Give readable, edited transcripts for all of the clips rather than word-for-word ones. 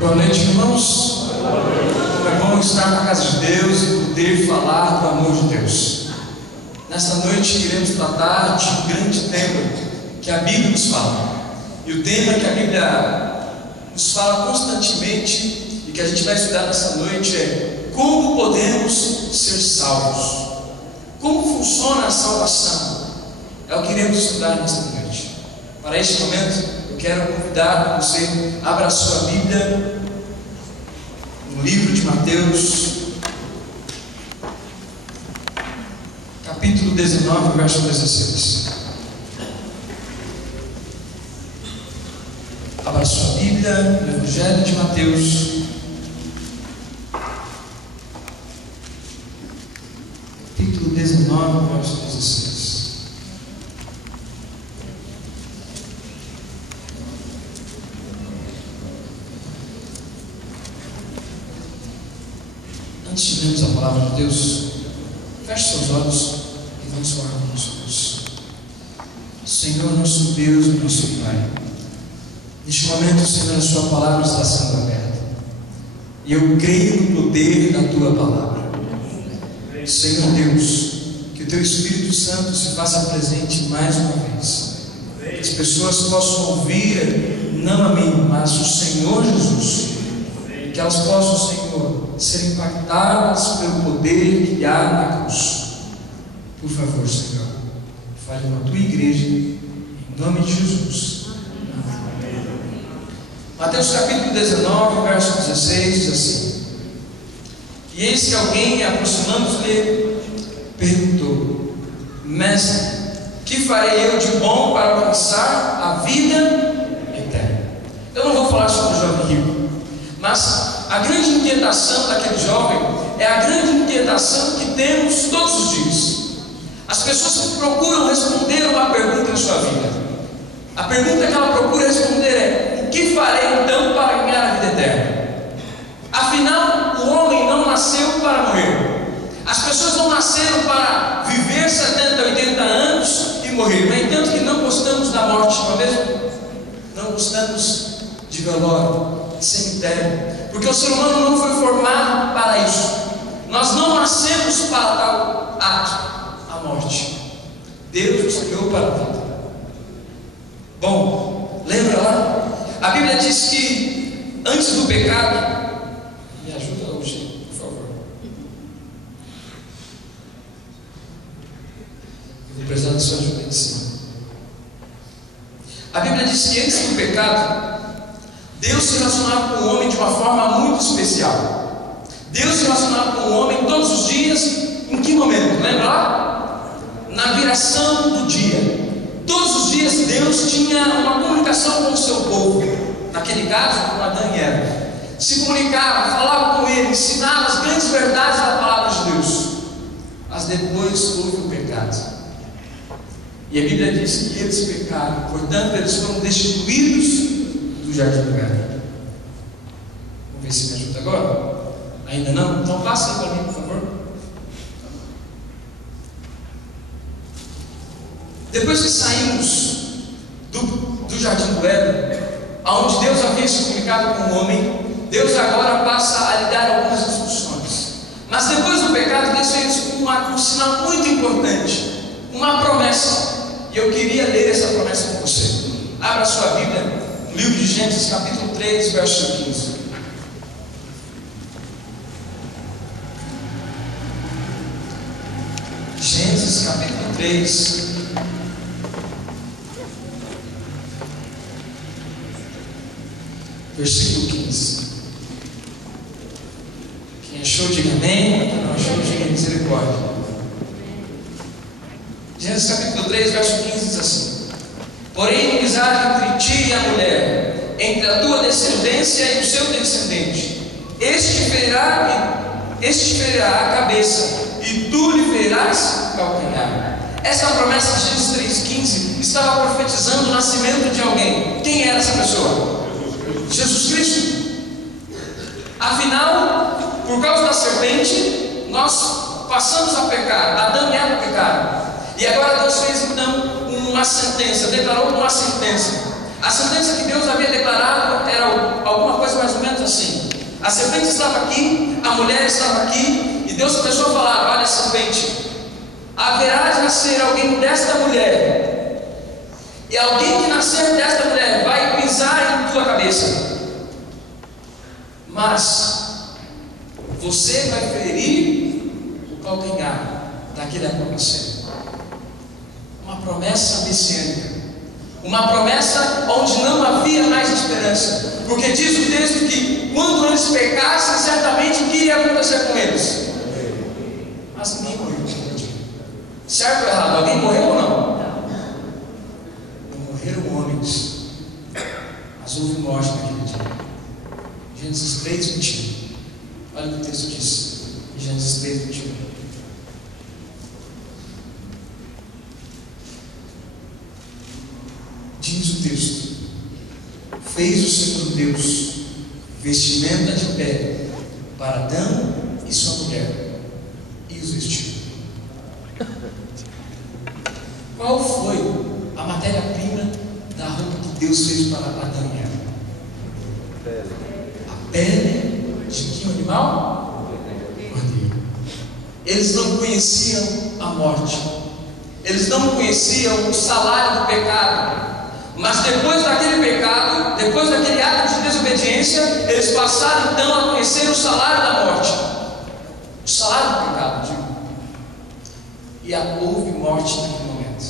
Boa noite, irmãos. Como é bom estar na casa de Deus e poder falar do amor de Deus. Nesta noite iremos tratar de um grande tema que a Bíblia nos fala. E o tema que a Bíblia nos fala constantemente e que a gente vai estudar nesta noite é: como podemos ser salvos? Como funciona a salvação? É o que iremos estudar nesta noite. Para este momento, eu quero convidar você a abrir a sua Bíblia no livro de Mateus, capítulo 19, verso 16. Abra a sua Bíblia no Evangelho de Mateus, capítulo 19, verso 16. Antes de lermos a palavra de Deus, feche seus olhos e vamos falar com Deus. Senhor, nosso Deus e nosso Pai, neste momento, Senhor, a sua palavra está sendo aberta e eu creio no poder da tua palavra. Senhor Deus, que o teu Espírito Santo se faça presente mais uma vez, que as pessoas possam ouvir não a mim, mas o Senhor Jesus, e que elas possam, Senhor, ser impactadas pelo poder que há na cruz. Por favor, Senhor, fale com a tua igreja, em nome de Jesus. Amém. Mateus capítulo 19, verso 16 diz assim: e eis que alguém, aproximando-se, perguntou: Mestre, que farei eu de bom para alcançar a vida eterna? Eu não vou falar sobre o jovem rico, mas a grande inquietação daquele jovem é a grande inquietação que temos todos os dias. As pessoas procuram responder uma pergunta em sua vida. A pergunta que ela procura responder é: o que farei então para ganhar a vida eterna? Afinal, o homem não nasceu para morrer. As pessoas não nasceram para viver 70, 80 anos e morrer. No entanto, que não gostamos da morte, não é mesmo? Não gostamos de velório, de cemitério, porque o ser humano não foi formado para isso. Nós não nascemos para tal ato, a morte. Deus nos criou para a vida. Bom, lembra lá? A Bíblia diz que antes do pecado, me ajuda hoje, por favor. Eu vou precisar da sua ajuda em cima. A Bíblia diz que antes do pecado, Deus se relacionava com o homem de uma forma muito especial. Deus se relacionava com o homem todos os dias. Em que momento? Lembra lá? Na viração do dia. Todos os dias Deus tinha uma comunicação com o seu povo. Naquele caso, com Adão e Eva. Se comunicava, falava com ele, ensinava as grandes verdades da palavra de Deus. Mas depois houve o pecado. E a Bíblia diz que eles pecaram, portanto eles foram destituídos do jardim do Éden. Vamos ver se me ajuda agora. Ainda não? Então passa aí para mim, por favor. Depois que saímos do jardim do Éden, onde Deus havia se comunicado com o homem, Deus agora passa a lhe dar algumas instruções. Mas depois do pecado, Deus fez um sinal muito importante, uma promessa. E eu queria ler essa promessa com você. Abra a sua Bíblia no livro de Gênesis capítulo 3, verso 15. Gênesis capítulo 3, versículo 15. Quem achou, diga amém. Quem não achou, diga misericórdia. Gênesis capítulo 3, verso 15 diz assim: porém, inimizade entre ti e a mulher, entre a tua descendência e o seu descendente. Este ferirá a cabeça, e tu lhe ferirás calcanhar. Essa promessa de Gênesis 3,15 estava profetizando o nascimento de alguém. Quem era essa pessoa? Jesus Cristo. Afinal, por causa da serpente, nós passamos a pecar. Adão e Eva pecaram. E agora Deus fez então uma sentença, declarou uma sentença. A sentença que Deus havia declarado era alguma coisa mais ou menos assim: A serpente estava aqui, a mulher estava aqui, e Deus começou a falar: olha, serpente, haverá de nascer alguém desta mulher, e alguém que nascer desta mulher vai pisar em tua cabeça, mas você vai ferir o calcanhar daquele a qual nascer. Uma promessa messiânica, uma promessa onde não havia mais esperança, porque diz o texto que quando eles pecassem, certamente o que iria acontecer com eles? Mas ninguém morreu. Certo ou errado? Alguém morreu ou não? Não morreram homens, mas houve morte naquele dia. Gênesis 3:21. Olha o que o texto diz em Gênesis 3:21. Diz o texto: fez o Senhor Deus vestimenta de pele para Adão e sua mulher, e os vestiu. Qual foi a matéria-prima da roupa que Deus fez para Adão e Eva? A pele de que animal? Cordeiro. Eles não conheciam a morte, eles não conheciam o salário do pecado. Mas depois daquele pecado, depois daquele ato de desobediência, eles passaram então a conhecer o salário da morte, o salário do pecado, digo. E houve morte naquele momento.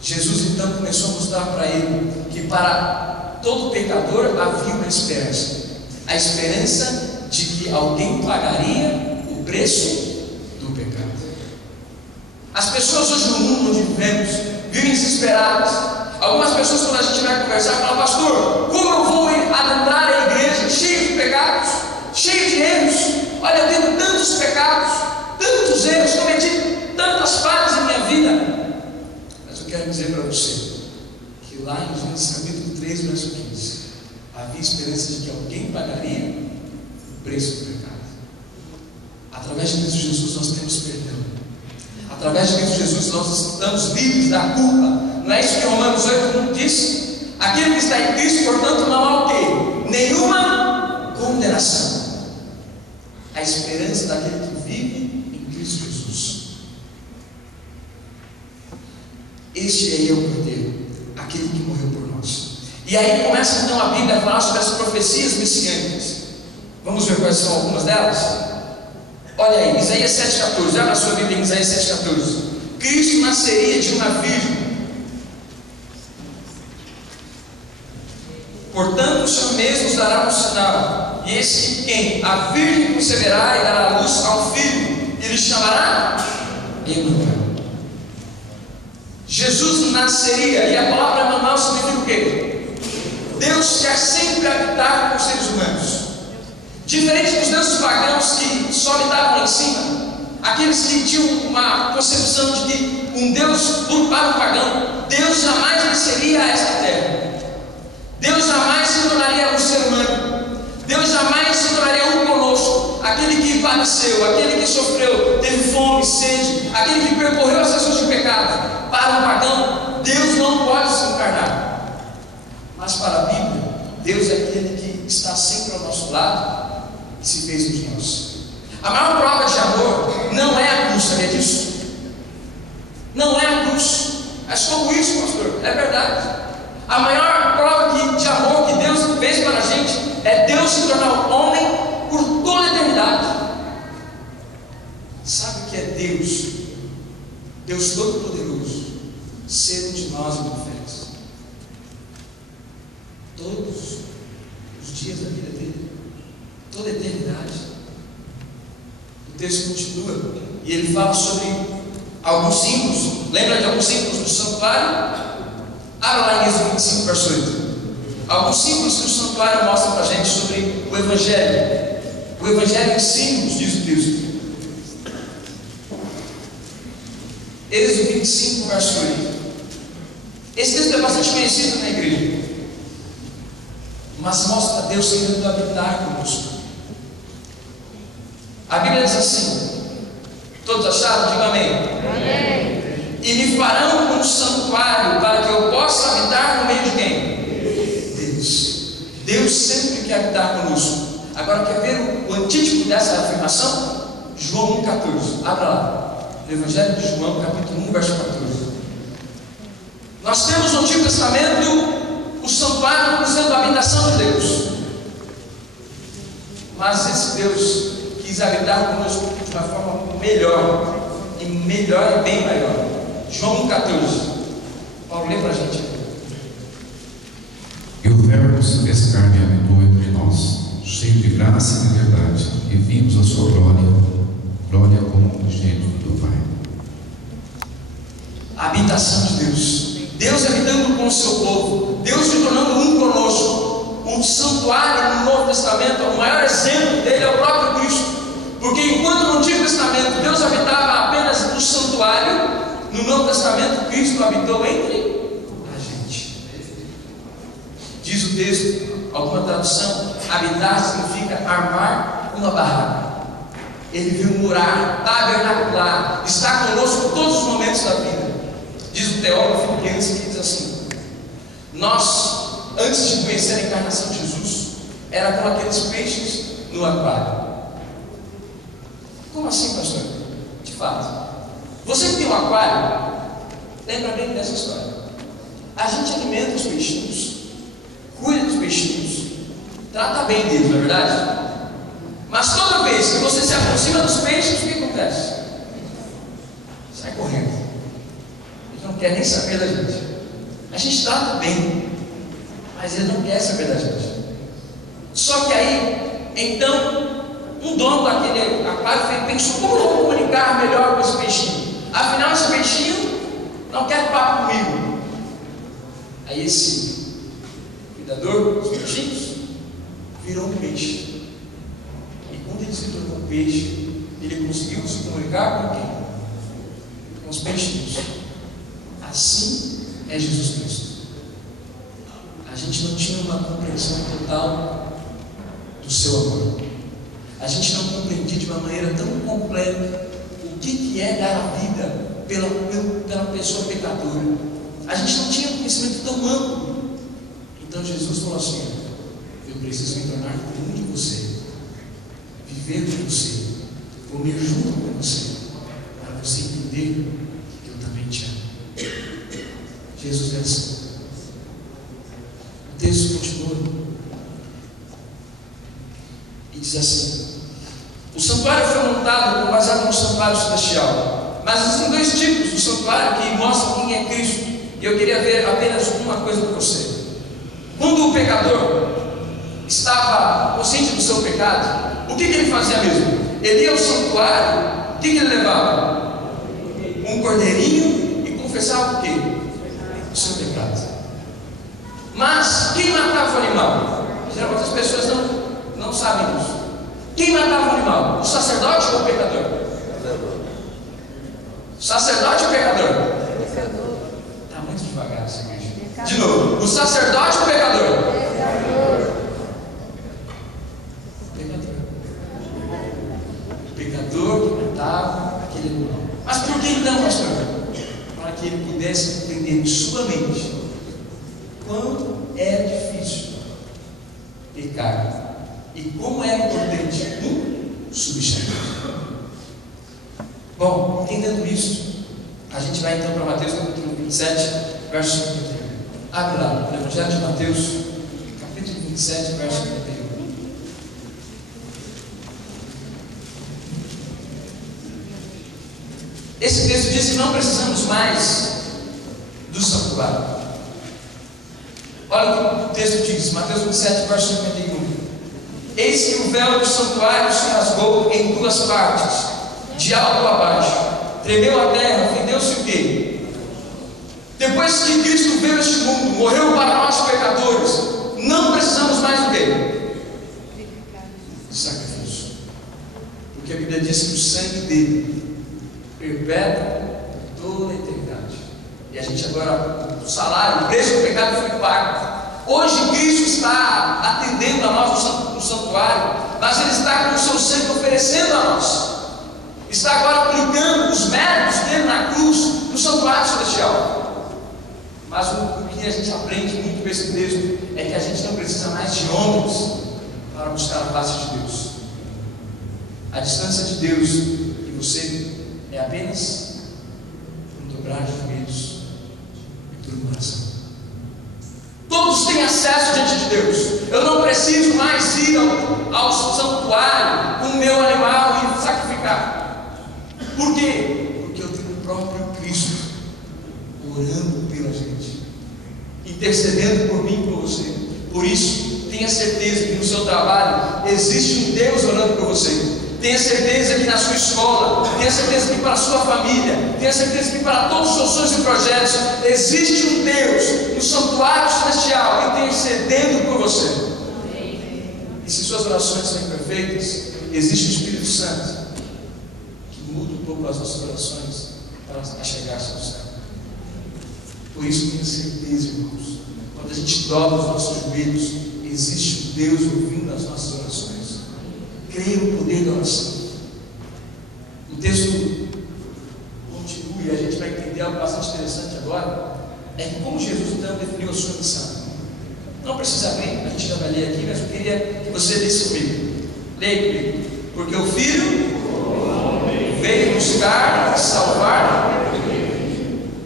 Jesus então começou a mostrar para ele que para todo pecador havia uma esperança, a esperança de que alguém pagaria o preço do pecado. As pessoas hoje no mundo onde vivemos vivem desesperadas. Algumas pessoas, quando a gente vai conversar, falam: pastor, como eu vou adentrar a igreja cheio de pecados, cheio de erros? Olha, eu tenho tantos pecados, tantos erros, cometi tantas falhas em minha vida. Mas eu quero dizer para você que lá em Gênesis capítulo 3, verso 15, havia esperança de que alguém pagaria o preço do pecado. Através de Cristo Jesus nós temos perdão. Através de Cristo Jesus nós estamos livres da culpa. Não é isso que Romanos 8 diz? Aquele que está em Cristo, portanto, não há o quê? Nenhuma condenação. A esperança daquele que vive em Cristo Jesus. Este é o Cordeiro, aquele que morreu por nós. E aí começa então a Bíblia a falar sobre as profecias messiânicas. Vamos ver quais são algumas delas? Olha aí, Isaías 7,14. Olha na sua Bíblia em Isaías 7,14. Cristo nasceria de uma virgem. Portanto, o Senhor mesmo nos dará um sinal, e esse quem? A virgem conceberá e dará luz a um filho, e lhe chamará Emanuel. Jesus nasceria, e a palavra Emanuel significa o quê? Deus quer sempre habitar com os seres humanos. Diferente dos deuses pagãos que só habitavam lá em cima, aqueles que tinham uma concepção de que um Deus para um pagão, Deus jamais desceria a esta terra. Deus jamais se tornaria um ser humano. Deus jamais se tornaria um conosco. Aquele que padeceu, aquele que sofreu, teve fome, sede, aquele que percorreu as estações de pecado. Para um pagão, Deus não pode se encarnar. Mas para a Bíblia, Deus é aquele que está sempre ao nosso lado e se fez entre nós. A maior prova de amor não é a cruz, sabia disso? Não é a cruz. Mas como isso, pastor? É verdade. A maior prova de amor que Deus fez para a gente é Deus se tornar homem por toda a eternidade. Sabe o que é Deus? Deus Todo-Poderoso ser um de nós em fé. Todos os dias da vida dele, toda a eternidade. O texto continua e ele fala sobre alguns símbolos. Lembra de alguns símbolos do santuário? Abra lá em Êxodo 25, verso 8. Alguns símbolos que o santuário mostra para a gente sobre o Evangelho. O Evangelho em símbolos, diz o texto. Êxodo 25, verso 8. Esse texto é bastante conhecido na igreja, mas mostra Deus querendo habitar conosco. A Bíblia diz assim: todos acharam? Digam amém. Amém. E me farão um santuário para que eu possa habitar no meio de quem? Deus. Deus sempre quer habitar conosco. Agora, quer ver o antítipo dessa afirmação? João 1,14. Abra lá. No Evangelho de João, capítulo 1, verso 14. Nós temos no Antigo Testamento o santuário como sendo a habitação de Deus. Mas esse Deus quis habitar conosco de uma forma melhor e bem maior. João 1,14. Paulo, lê para a gente. E o Verbo se fez carne e habitou entre nós, cheio de graça e de verdade, e vimos a sua glória como unigênito do Pai. A habitação de Deus. Deus habitando com o seu povo. Deus se tornando um conosco. Um santuário no Novo Testamento. O maior exemplo dele é o próprio Cristo. Porque enquanto no Antigo Testamento Deus habitava apenas no santuário, no Novo Testamento Cristo habitou entre a gente. Diz o texto, alguma tradução, habitar significa armar uma barraca. Ele veio morar, tabernacular, está conosco em todos os momentos da vida. Diz o teólogo Filipenses que diz assim: nós, antes de conhecer a encarnação de Jesus, era como aqueles peixes no aquário. Como assim, pastor? De fato, você que tem um aquário, lembra bem dessa história. A gente alimenta os peixinhos, cuida dos peixinhos, trata bem deles, não é verdade? Mas toda vez que você se aproxima dos peixes, o que acontece? Sai correndo. Ele não quer nem saber da gente. A gente trata bem, mas ele não quer saber da gente. Só que aí, então, um dono daquele aquário pensou: como eu vou comunicar melhor com esse peixinho? Afinal, esse peixinho não quer papo comigo. Aí esse cuidador dos peixinhos virou um peixe. Quando ele se tornou peixe, ele conseguiu se comunicar com quem? Com os peixinhos. Assim é Jesus Cristo. A gente não tinha uma compreensão total do seu amor. A gente não compreendia de uma maneira tão completa o que é dar a vida pela pessoa pecadora. A gente não tinha um conhecimento tão amplo. Então Jesus falou assim: eu preciso me tornar como um de você, viver com você, comer junto com você, para você entender que eu também te amo. Jesus é assim. O texto continua e diz assim: o santuário foi montado baseado no santuário celestial, mas existem dois tipos do santuário que mostram quem é Cristo, e eu queria ver apenas uma coisa com você. Quando o pecador estava consciente do seu pecado, o que ele fazia mesmo? Ele ia ao santuário, o que ele levava? Um cordeirinho e confessava o quê? O seu pecado. Mas quem matava o animal? Geralmente as pessoas não sabem disso. Quem matava o animal? O sacerdote ou o pecador? O sacerdote ou o pecador? Está muito devagar essa igreja. De novo, o sacerdote ou o pecador? Que matava aquele animal. Mas por que então, pastor? Para que ele pudesse entender em sua mente quão é difícil pecar e como é importante um substituto. Bom, entendendo isso, a gente vai então para Mateus capítulo 27, verso 51. Abre lá, no Evangelho de Mateus, capítulo 27, verso 51. Esse texto diz que não precisamos mais do santuário. Olha o que o texto diz, Mateus 27, verso 51. Eis que o véu do santuário se rasgou em duas partes, de alto a baixo. Tremeu a terra, fendeu-se o quê? Depois que Cristo veio a este mundo, morreu para nós pecadores, não precisamos mais do quê? De sacrifício. Porque a Bíblia diz que o sangue dele perpétua toda a eternidade. E a gente agora, o salário, o preço do pecado foi pago. Hoje Cristo está atendendo a nós no santuário, mas Ele está com o seu sangue oferecendo a nós. Está agora aplicando os méritos dele na cruz, no santuário celestial. Mas o que a gente aprende muito com esse texto é que a gente não precisa mais de homens para para buscar a face de Deus. A distância de Deus e você é apenas um dobrar de joelhos e por uma oração. Todos têm acesso diante de Deus. Eu não preciso mais ir ao santuário com o meu animal e sacrificar. Por quê? Porque eu tenho o próprio Cristo orando pela gente, intercedendo por mim e por você. Por isso, tenha certeza que no seu trabalho existe um Deus orando por você. Tenha certeza que na sua escola, tenha certeza que para a sua família, tenha certeza que para todos os seus sonhos e projetos existe um Deus no santuário celestial intercedendo por você. E se suas orações são imperfeitas, existe o Espírito Santo que muda um pouco as nossas orações para chegar-se ao céu. Por isso, tenha certeza, irmãos, quando a gente dobra os nossos joelhos, existe um Deus ouvindo as nossas orações. Creia no poder da oração. O texto continua e a gente vai entender algo bastante interessante agora. É que como Jesus então definiu a sua missão. Não precisa abrir, a gente já vai ler aqui, mas eu queria que você lesse comigo. Leia comigo. Porque o Filho veio buscar e salvar.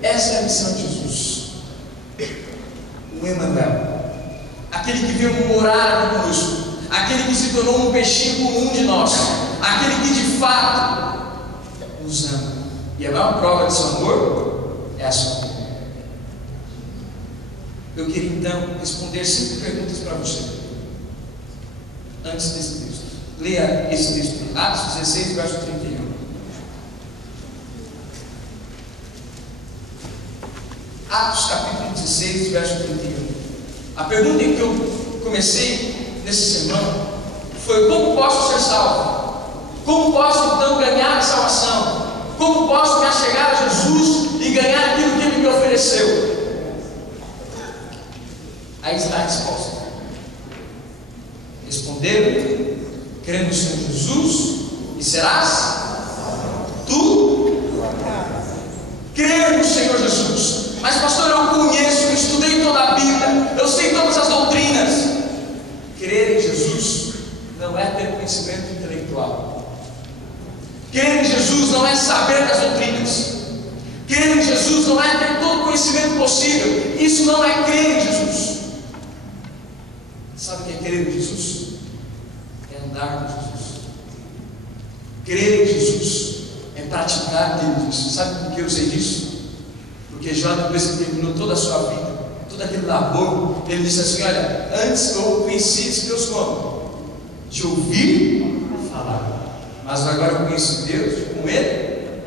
Essa é a missão de Jesus. O Emmanuel, aquele que veio morar conosco, aquele que se tornou um peixinho como um de nós, aquele que de fato nos ama. E a maior prova de seu amor é a sua vida. Eu queria então responder 5 perguntas para você antes desse texto. Leia esse texto, Atos 16, verso 31. Atos capítulo 16, verso 31. A pergunta em que eu comecei nessa semana foi: como posso ser salvo? Como posso então ganhar a salvação? Como posso me achegar a Jesus e ganhar aquilo que Ele me ofereceu? Aí está a resposta. Responderam: crê no Senhor Jesus e serás tu. Crer no Senhor Jesus. Mas pastor, eu conheço, eu estudei toda a Bíblia, eu sei todas as doutrinas. Crer em Jesus não é ter conhecimento intelectual. Crer em Jesus não é saber das doutrinas. Crer em Jesus não é ter todo o conhecimento possível. Isso não é crer em Jesus. Sabe o que é crer em Jesus? É andar com Jesus. Crer em Jesus é praticar o que Ele disse. Sabe por que eu sei disso? Porque Jó, depois que terminou toda a sua vida, todo aquele labor, ele disse assim: olha, antes eu conheci esse Deus como? De ouvir falar, mas agora eu conheço Deus com Ele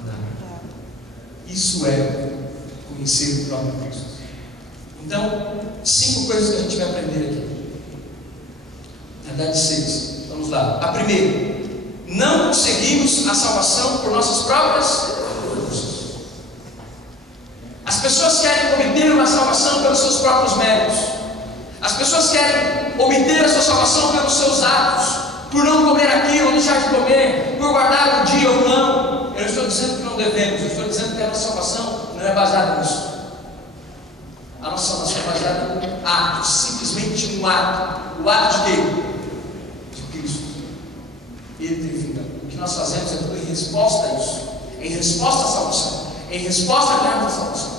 andar. Isso é conhecer o próprio Cristo. Então, 5 coisas que a gente vai aprender aqui. Na verdade, 6. Vamos lá. A primeira: não conseguimos a salvação por nossas próprias forças. As pessoas querem obter uma salvação pelos seus próprios méritos. As pessoas querem obter a sua salvação pelos seus atos, por não comer aquilo ou deixar de comer, por guardar um dia ou não. Eu não estou dizendo que não devemos, eu estou dizendo que a nossa salvação não é baseada nisso. A nossa salvação é baseada em atos, simplesmente um ato. O ato de quê? De Cristo. Ele tem vida. O que nós fazemos é tudo em resposta a isso, em resposta à salvação, em resposta à graça da salvação.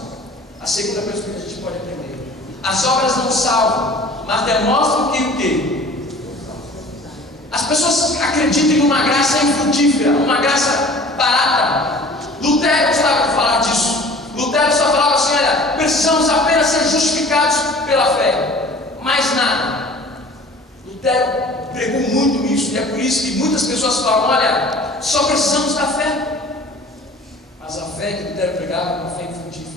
A segunda coisa que a gente pode aprender: as obras não salvam, mas demonstram que o quê? As pessoas acreditam em uma graça infrutífera, uma graça barata. Lutero gostava de falar disso. Lutero só falava assim: olha, precisamos apenas ser justificados pela fé, mais nada. Lutero pregou muito nisso, e é por isso que muitas pessoas falam: olha, só precisamos da fé. Mas a fé que Lutero pregava é uma fé infrutífera,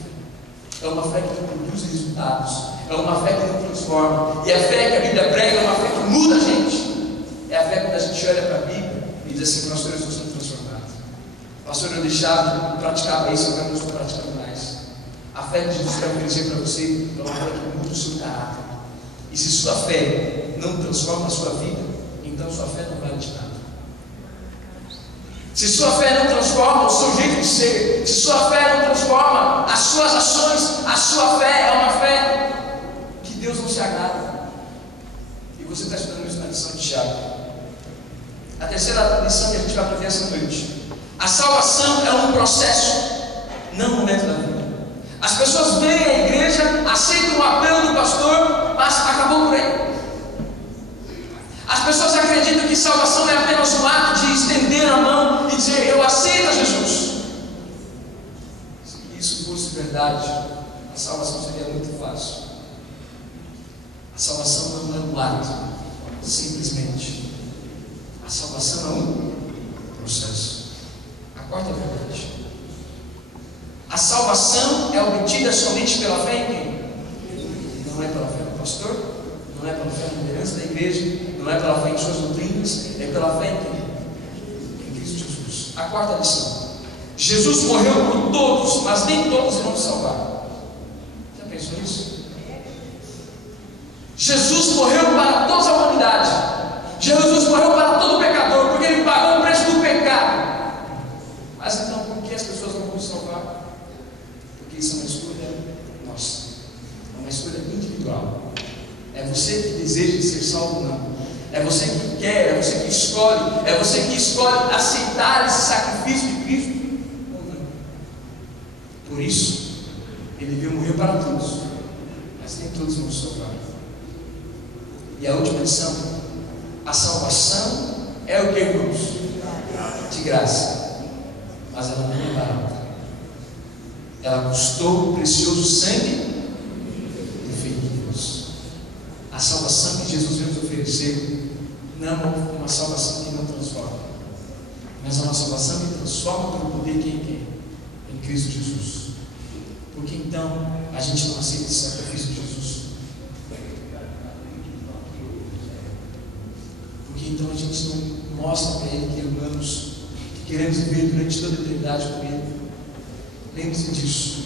é uma fé que não produz resultados, é uma fé que não transforma. E a fé que a Bíblia prega é uma fé que muda a gente. É a fé quando a gente olha para a Bíblia e diz assim: pastor, eu estou sendo transformado. Pastor, eu deixava de praticar isso, agora não estou praticando mais. A fé que Jesus quer oferecer para você é uma fé que muda o seu caráter. E se sua fé não transforma a sua vida, então sua fé não vale de nada. Se sua fé não transforma o seu jeito de ser, se sua fé não transforma as suas ações, a sua fé é uma fé que Deus não se agrada. E você está estudando isso na lição de Tiago. A terceira lição que a gente vai aprender essa noite: a salvação é um processo, não um momento da vida. As pessoas vêm à igreja, aceitam o apelo do pastor, mas acabou por aí. As pessoas acreditam que salvação é apenas um ato de estender a mão e dizer: eu aceito a Jesus. Se isso fosse verdade, a salvação seria muito fácil. A salvação não é um ato, simplesmente. A salvação é um processo. A quarta verdade: a salvação é obtida somente pela fé em quem? Não é pela fé no pastor, não é pela fé na liderança da igreja, não é pela fé em suas doutrinas, é pela fé em quem? Em Cristo Jesus. A quarta lição: Jesus morreu por todos, mas nem todos irão se salvar. Já pensou nisso? Jesus morreu para toda a humanidade. Jesus morreu para todo pecador, porque Ele pagou o preço do pecado. Mas então, por que as pessoas não vão se salvar? Porque isso é uma escolha nossa, é uma escolha individual. É você que deseja ser salvo ou não. É você que quer, é você que escolhe aceitar esse sacrifício de Cristo ou não. Por isso, Ele veio morrer para todos, mas nem todos vão se salvar. E a última lição: a salvação é o que, irmãos? De graça. Mas ela não é barata. Ela custou o precioso sangue do Filho de Deus. A salvação que Jesus veio nos oferecer não é uma salvação que não transforma, mas é uma salvação que transforma pelo poder que Ele tem em Cristo Jesus. Porque então a gente não aceita esse sacrifício de Jesus? Porque então a gente não mostra para Ele que amamos, que queremos viver durante toda a eternidade com Ele? Lembre-se disso.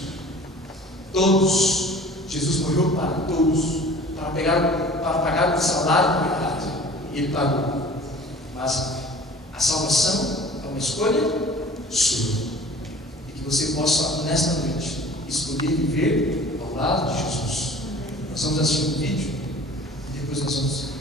Todos, Jesus morreu para todos, para pagar o salário do pecado, e Ele pagou. Mas a salvação é uma escolha sua, e que você possa nesta noite escolher viver ao lado de Jesus. Nós vamos assistir um vídeo e depois nós vamos